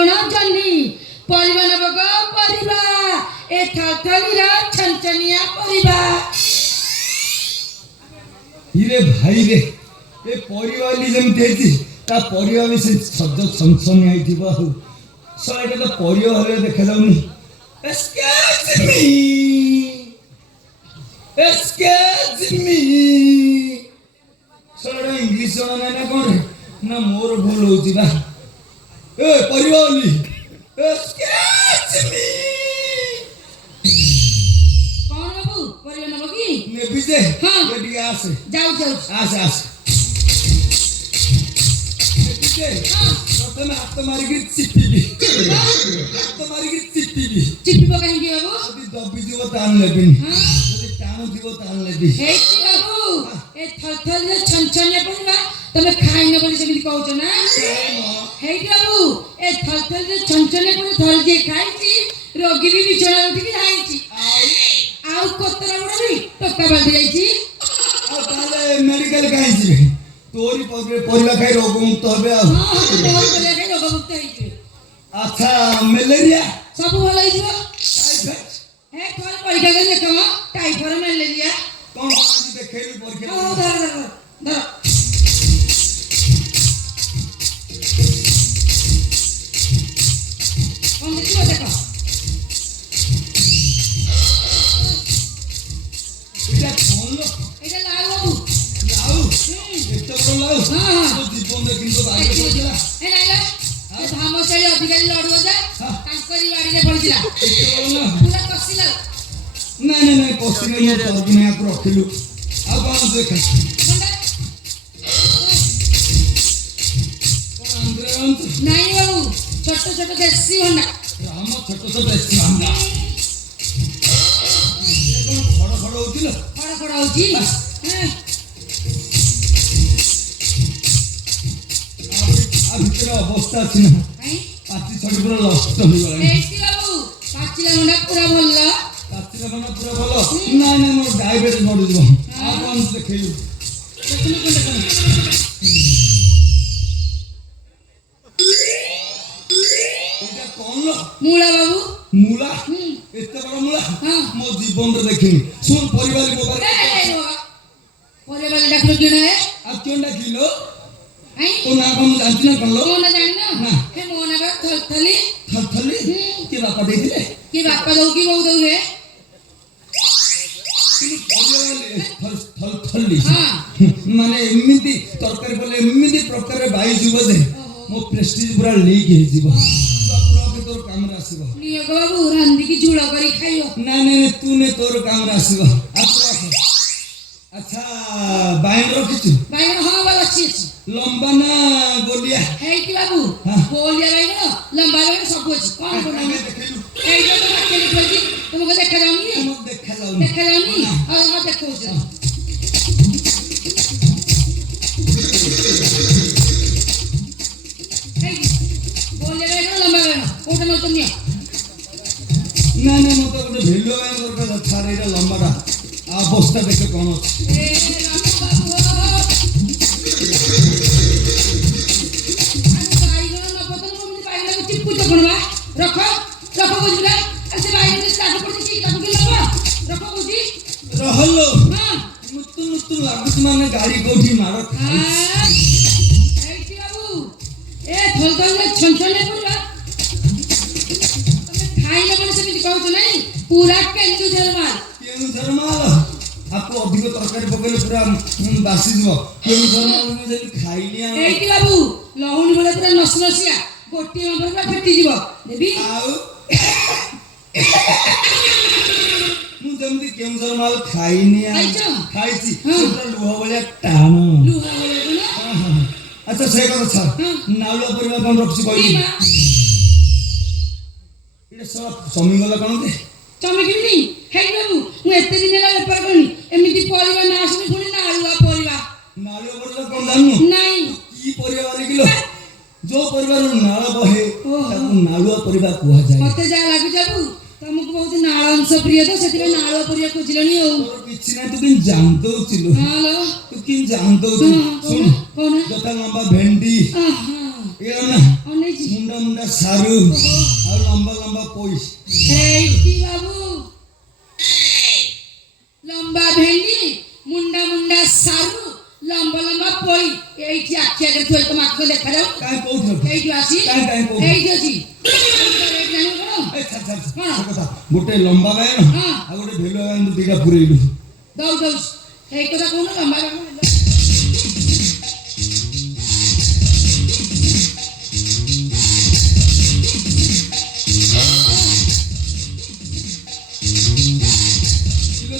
ବାଇଗଣ ଜହ୍ନି ପରିବା ନବକ ପରିବା ଏ ଥଳଥଳିର ଛନଛନିଆ ପରିବା। ଇରେ ଭାଇ ରେ ଏ ପରିବା ଯେମିତି ହେଇଛି ତା ପରିବା ବି ସେ ସଜ ଛନଛନି ହେଇଥିବ ଆଉ ଏଇଟା ତ ପରିବା ଭଳିଆ ଦେଖାଯାଉନି। Excuse me. ସେଟା ଇଂଲିଶ ଜଣା ନାହିଁ ନା କଣ ନା ମୋର ଭୁଲ ହଉଛି ବା। ଏ ପରିବା ବୋଲି କଣ ବାବୁ ପରିବା ନବ କି? ନେବି ଯେ ହଁ ଟିକେ ଆସେ ଯାଉ ଆସେ ପ୍ରଥମେ ହାତ ମାରିକି ଚିପିବି ଚିପିବ କାହିଁକି ବାବୁ? ଯଦି ଦବିଯିବ ତାହେଲେ ନେବିନି, ଯଦି ଟାଣୁଥିବ ତାହେଲେ ନେବି। ବାବୁ ଏ ଥଳଥଳିର ଛନଛନିଆ ପରିବା ତମେ ଖାଇନ ବୋଲି ସେମିତି କହୁଛ ନା? ହେଇଟି ବାବୁ ଏ ଥଳଥଳିର ଛନଛନିଆ ପରିବା ଥରେ ଯିଏ ଖାଇଛି ରୋଗୀ ବି ବିଛଣା ଉଠିକି ଧାଇଁଛି, ଆଉ କୋତରା ଗୁଡା ବି ଟୋକା ବାନ୍ଧି ଯାଇଛି। ଆଉ ତାହେଲେ ମେଡିକାଲ କାହିଁ ଯିବେ? ତୋରି ପରିବା ଖାଇ ରୋଗମୁକ୍ତ ହେବେ। ଆଉ ପରିବା ଖାଇ ରୋଗମୁକ୍ତ ହେଇଯିବେ। ଆଚ୍ଛା ମ୍ୟାଲେରିଆ ସବୁ ଭଲ ହେଇଯିବ। ଟାଇଫଏଡ୍ ଥରେ ପରୀକ୍ଷା କରି ଦେଖ ମ ଟାଇଫଏଡ୍ ମ୍ୟାଲେରିଆ କଣ ଦେଖେଇଲୁ ପରୀକ୍ଷା? ଧର କଣ ଦେଖିବ ଦେଖ। ଏଇଟା କଣ ଲୋ? ଏଇଟା ଲାଉ ବାବୁ। ଲାଉ? ଏତେ ବଡ ଲାଉ? ଜୀବନରେ କିନ୍ତୁ ବାଇରେ ପଡିଥିଲା। ଧାମଶାଳୀ ଅଧିକାରୀ ଲଢୁଅ ଯା ତାଙ୍କରି ବାଡିରେ ପଡିଥିଲା। ଏତେ ବଡ ଲାଉ? ପୁରା କଷି ଲାଉ। ନାଇଁ କଷି ନାଇଁ, ମୁଁ ତର୍ଜମା ୟାକୁ ରଖିଲୁ। ଆଉ କଣ ଦେଖ? ନାଇଁ ବାବୁ ଛୋଟ ଛୋଟ ଦେଶୀ ଭଣ୍ଡା। ରାମ ଛୋଟ ଦେଶୀ ଭଣ୍ଡା। କଣ ଖଡ ହଉছিল? ଖଡ ହଉଛି। ଭିତରେ ଅବସ୍ଥା ଅଛି ନା? ପାଚି ଛଡି ପୁରା ନଷ୍ଟ ହେଇଗଲାଣି। ବାବୁ ପାଚିଲା ଭଣ୍ଡା ପୁରା ଭଲ। ପାଚିଲା ଭଣ୍ଡା ପୁରା ଭଲ? ନାଇଁ ମୋର ଡାଇବେଟିସ୍ ବଢିଯିବ। ଆଉ କଣ ଦେଖେଇଲୁ? ଏଇଟା କଣ? ମୂଳା ବାବୁ। ମୂଳା? ଏତେ ବଡ ମୂଳା ମୋ ଜୀବନରେ ଦେଖିନି। ଶୁଣ ପରିବା ଡାକିଲ କିଣ ଆଉ କେଉଁ ଡାକିଲ? ତୋ ନାଁ କଣ ଜାଣିଛୁ ନା କଣ? ମୋ ନାଁ ଜାଣିନ? ହେ ମୋ ନାଁ ଥଳଥଳି। ଥଳଥଳି? କିଏ ବାପା ଦେଇଥିଲେ? କିଏ ବାପା ଦଉ କି ବୋଉ ଦଉ ହେ? ଥଳଥଳି ମାନେ ଏମିତି ତରକାରୀ କଲେ ଏମିତି ପ୍ରକାର ବାୟୁ ଯିବ ଯେ ମୋ ପ୍ରେଷ୍ଟିଜ ପୁରା ଲିକ୍ ହେଇଯିବ। ତୋର କାମରେ ଆସିବ। ବାବୁ ରାନ୍ଧିକି ଝୁଳ କରି ଖାଇବ। ନାଇଁ ତୁ ନେ, ତୋର କାମରେ ଆସିବ। ଆଚ୍ଛା ବାଇଗଣ ରଖିଛୁ? ବାଇଗଣ ହଁ ବାବୁ ଅଛି। ଲମ୍ବା ନା ଗୋଲିଆ? ହେଇକି ବାବୁ ଗୋଲିଆ ବାଇଗଣ ଲମ୍ବା ବାଇଗଣ ସବୁ ଅଛି। କଣ ଦେଖେଇଲୁ? ଏଇଟା ତ ପାଖରେ ଥୋଇଛି, ତମକୁ ଦେଖାଯାଉନି? ଦେଖାଯାଉନି? ଆଉ ଦେଖଉଛି। ଗୋଲିଆ ବାଇଗଣ ଲମ୍ବା ବାଇଗଣ କୋଉଟା ନଉଛ ନିଅ। ନାଇଁ ମତେ ଗୋଟେ ଭେଲୁଆ ବାଇଗଣ ଦରକାର। ଛାଡ ଏଇଟା ଲମ୍ବାଟା। ଅବସ୍ଥା ଦେଖେ କଣ ଅଛି। ରହଲୋ ନୂତନ ଲାଗୁଛି ମାନେ ଗାଡି କୋଉଠି ମାର ଖାଇଛି। ବାବୁ ଏ ଛନଛନିଆ ପରିବା ତମେ ଖାଇଲେ ବୋଲି ସେମିତି କହୁଛ ନାଇଁ? ପୁରା କେନ୍ଦୁଝର ମାଲ। କେନ୍ଦୁଝର ମାଲ? ଆକୁ ଅଧିକ ତରକାରୀ ପକେଇଲେ ପୁରା ବାସିଯିବ। କେନ୍ଦୁଝର ମାଲ ଯଦି ଖାଇଲି ଏଇଠି ବାବୁ ଲହୁଣୀ ଭଳିଆ ପୁରା ନସିଆ ଗୋଟିଏ ମାପରେ ପୁରା ଫେଟିଯିବ। ଦେବି ଆଉ ମୁଁ ଯେମିତି କେନ୍ଦୁଝର ମାଲ ଖାଇନି। ଖାଇଛି ପୁରା ଲୁହ ଭଳିଆ ଟାଣ। ଆଚ୍ଛା ସେ କଥା ଛାଡ। ନାଳୁଆ ପରିବା କଣ ରଖିଛି କହିଲି? ଏଇଟା ସବୁ ଜମିଗଲା କଣ ଯେ? ଚମକିନି ହେଇ ବାବୁ ମୁଁ ଏତେ ଦିନ ହେଲା ବେପାର କରିନି ଏମିତି ପରିବା ନା ଆସିନି। ପୁଣି ନାଳୁଆ ପରିବା। ନାଳୁଆ ପରିବା କଣ ଜାଣିନୁ? ନାଇଁ। କି ପରିବା କିଲୋ? ଯୋଉ ପରିବାରୁ ନାଳ ବହେ ତାକୁ ନାଳୁଆ ପରିବା କୁହାଯାଏ। ମତେ ଯାହା ଲାଗୁଛି ବାବୁ ତମକୁ ବହୁତ ନାଳ ଅଂଶ ପ୍ରିୟ ତ ସେଥିପାଇଁ ନାଳୁଆ ପରିବା ଖୋଜିଲଣି। ଆଉ କିଛି ନାହିଁ, ତୁ କେମିତି ଜାଣିଦଉଥିଲୁ? ତୁ କେମିତି ଜାଣିଦଉଛୁ? ଶୁଣ ଯଥା ଲମ୍ବା ଭେଣ୍ଡି ମୁଣ୍ଡା ମୁଣ୍ଡା ସାରୁ ଆଉ ଲମ୍ବା ଲମ୍ବା ପୋଇ। ହେଇଟି ବାବୁ ଲମ୍ବା ଭେଣ୍ଡି ମୁଣ୍ଡା ମୁଣ୍ଡା ସାରୁ ଲମ୍ବା ଲମ୍ବା ପୋଇ ଏଇଠି ଆଖି ଆଗରେ ଥୋଇ ତ ମାଛ ଦେଖାଯାଉ। କାଇଁ କୋଉଠି ରଖ? ଏଇଠି ଅଛି କାଇଁ କୋଉଠି? ଏଇଠି ଅଛି। ଗୋଟେ ଲମ୍ବା ବାଇଗଣ ହଁ। ଆଉ ଗୋଟେ ଭେଲୁଆ ବାଇଗଣ ଦିଟା ପୁରେଇଲୁ। ଦଉ ଦଉ ଏଇ କଥା କହୁନ ଲମ୍ବା ବାଇଗଣ।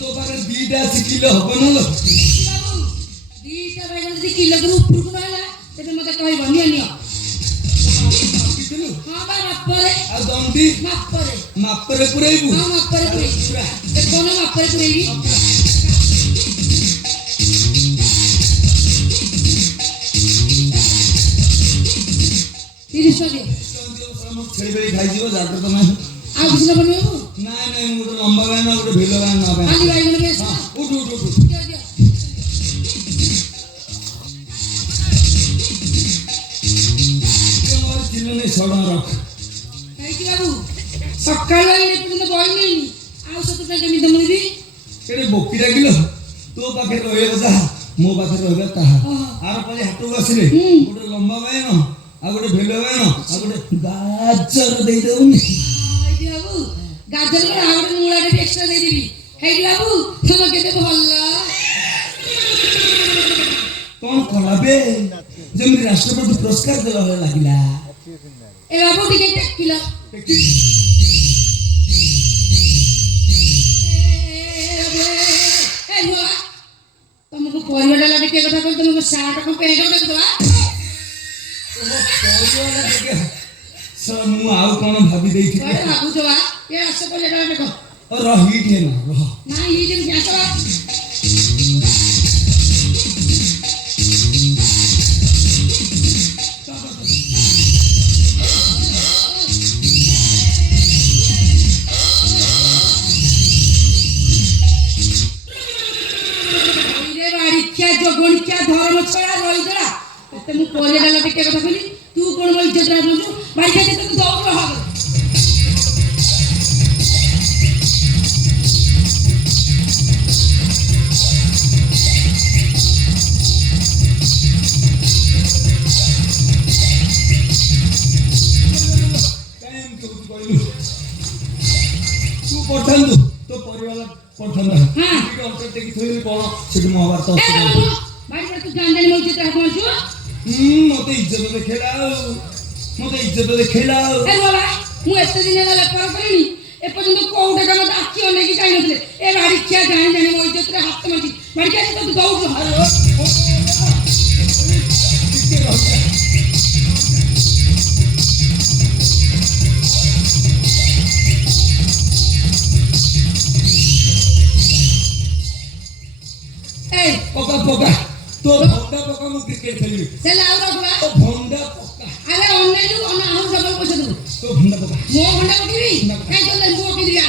ତୋ ପାଖରେ ଦିଟା ଅଛି କିଲୋ ହବ ନହେଲେ ଦିଟା ବାଇଗଣ ଯଦି କିଲୋକୁ ଉପରକୁ ନହେଲା ତେବେ ମତେ କହିବ ନିଅ ନିଅ। ମାପିଥିଲୁ? ହଁ ବା ମାପରେ ଆଉ ଦଣ୍ଡି ମାପରେ ମାପରେ ପୁରେଇବୁ? ହଁ ମାପରେ ପୁରେଇବି। ପୁରା। କଣ ମାପରେ ପୁରେଇବି? 30 ଟଙ୍କା ଦିଅ। ଛେଳି ବେଳି ଖାଇଯିବ ଜାଗ୍ରତ ତ ନାହିଁ। ଆଉ କିଛି ନେବ ନିଅ। ନାଇଁ ନାଇଁ ମୁଁ ଗୋଟେ ଲମ୍ବା ବାଇଗଣ ଗୋଟେ ଭେଲୁଆ ବାଇଗଣ ନବା ପାଇଁ। ଖାଲି ବାଇଗଣ ବି ଆସିବ। ଉଠୁ ଉଠୁ ଉଠୁ। ଦିଅ ଦିଅ। କିଲୋ ନେଇ 100 ଟଙ୍କା ରଖ। ହେଇଟି ବାବୁ ସକାଳୁ ଆଇଲେ ଏପର୍ଯ୍ୟନ୍ତ ବହି ନେଇନି ଆଉ 70 ଟଙ୍କା କେମିତି ମିଳିବି? କେଡ଼େ ବୋକି ଡାକିଲ ତୋ ପାଖରେ ରହିବା କଥା ମୋ ପାଖରେ ରହିବା ତାହା। ଓହୋ। ଆର ପାଳି ହାଟକୁ ଆସିଲେ ଗୋଟେ ଲମ୍ବା ବାଇଗଣ ଆଉ ଗୋଟେ ଭେଲୁଆ ବାଇଗଣ ଆଉ ଗୋଟେ ଗାଜର ଦେଇଦେବୁନି? ହେଇଟି ବାବୁ ଗାଜର ଆଉ ଗୋଟେ ମୂଳାଟେ ବି ଏକ୍ସଟ୍ରା ଦେଇଦେବି। ହେଇଟି ବାବୁ ତମ କେତେ ଭଲ। କଣ କଲା ବେ ଯେମିତି ରାଷ୍ଟ୍ରପତି ପୁରସ୍କାର ଦେଲା ଭଳିଆ ଲାଗିଲା। ଏ ବାବୁ ଟିକେ ଟେକିଲ। ତମକୁ ପରିବା ଡାଲା ଟିକେ କଥା କହିଲି ତମକୁ ସାର୍ଟ କଣ ପ୍ୟାଣ୍ଟ ଗୋଟେ ଦେବା। ମୁଁ ଆଉ କଣ ଭାବି ଦେଇଥିଲି। କୁଆଡେ ଭାବୁଛ ବା? ଏ ଆସ ପରିବା ଡାଲା ଦେଖ। ରହି ଟିକେ ନା ରହ। ନାଇଁ ଇଏ ଯେମିତି ଆସ ବା। ଜଗଣିକା ଧର୍ମ ଛଡ଼ା ରହିଗଲା ତତେ ମୁଁ ପରିବା ଡାଲା ଟିକେ କଥା କହିଲି ତୁ କଣ ମୋ ଇଜ୍ଜତ ରାଖୁଛୁ ବାଡ଼ିକା ଯେତେ ତୁ ଦୌଡ଼ ହବ। ତୁ ପଠାନ୍ତୁ ତୋ ପରିବାର ପଠାନ୍ତା ଟେକି ଥୋଇଲି କଣ ସେଠି ମହାଭାରତ ବାଡ଼ି ତୁ ଜାଣି ମୋ ଇଜ୍ଜତ ରାଖୁଛୁ। ମତେ ଇଜ୍ଜତ ଦେଖେଇଲା ଆଉ ମତେ ଇଜ୍ଜତ ଦେଖେଇଲା ଆଉ। ମୁଁ ଏତେ ଦିନ ହେଲା ବେପାର କରିନି ଏପର୍ଯ୍ୟନ୍ତ କୋଉଟା କାମ ଆଖି ଅନେଇକି ଯାଇନଥିଲେ ଏ ବାଡ଼ି ଖିଆ ଜାଣି ଜାଣି ମୋ ଇଜ୍ଜତରେ ହାତ ମାରିଛି ବାଡ଼ିକା ତୁ ଦୌଡ଼। ପକା ପକା ତୋ ଭଣ୍ଡା ପକା ମୁଁ କ୍ରିକେଟ ଖେଳିବି। ସେ ଲାଉ ରଖବା ତୋ ଭଣ୍ଡା ପକା। ଆରେ ଅନେଇଲୁ ଆହୁରି ଡବଲ ପଇସା ଦେବୁ। ତୋ ଭଣ୍ଡା ପକା। ମୋ ଭଣ୍ଡା ପକେଇବି କାଇଁ ତୋ ଲେମ୍ବୁ ପକେଇଦିବି।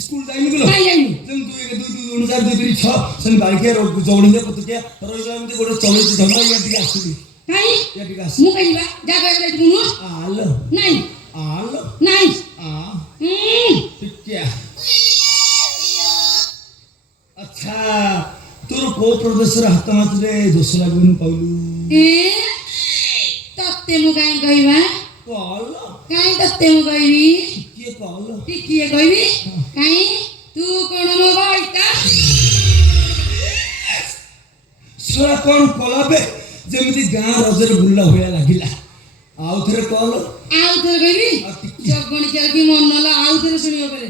स्कूल जाइनु किलो जम तू एक 2 2 4 2 3 6 सन बाइके रोड जोड़िंदे पतके रोइला एमती गोटे चले धंदा या टिके आसुदी काई या टिके आस मु कहिबा जा गए बुनु आल नहीं आल नहीं टिके अच्छा तोर को प्रदेश रे हाथ माचरे दोष लागुन पाउलु ए तत्ते मु काई कहिबा पाल काई तत्ते मु कहिबी किए पाल किए कहिबी काई तू कोन मो बाइता सरा कोन कलाबे जेमिति गां रजरे बुल्ला होया लागिला आउ थरे कॉल आउ थरे कहिबी जगणी के की मन नला आउ थरे सुनियो करे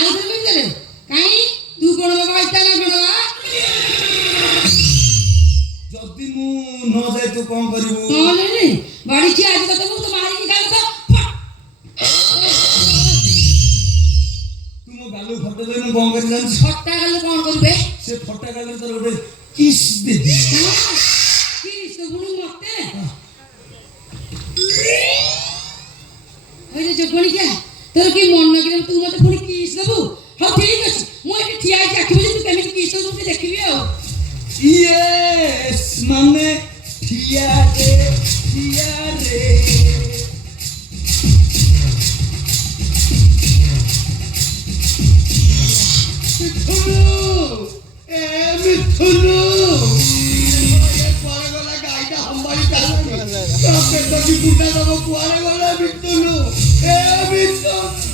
आउ थरे कहि दे काई तू कोन मो बाइता ना कोनवा जदी मु न जाय तू कोन करिवु हां नहीं बाड़ी की आज तो मु तो मारी की गाल तो तुम गालू फटो दे मु कोन करि जान फटा गाल कोन करबे से फटा गाल तोर गोटे किस दे किस तो बुनु मते ओइ जे जगणी के तोर की मन न तू मते पुनी किस देबू ହଉ ଠିକ ଅଛି ମୁଁ ଏଠି ଠିଆ ହେଇଛି ଆଖି ବୁଜି ତୁ କେମିତି କିସ ତୁ ଦେଖିବି ଆଉ ୟେସ୍ ମାନେ ଠିଆ ରେ ମିଥୁନୁ ଏ ମିଥୁନୁ କୁଆଡ଼େ ଗଲା ଗାଈଟା ହମ୍ବାଳି ଚାଲୁନି ତା ପେଟ ବି କୁଟା ଦବ କୁଆଡ଼େ ଗଲା ମିଥୁନୁ ଏ ମିଥୁନୁ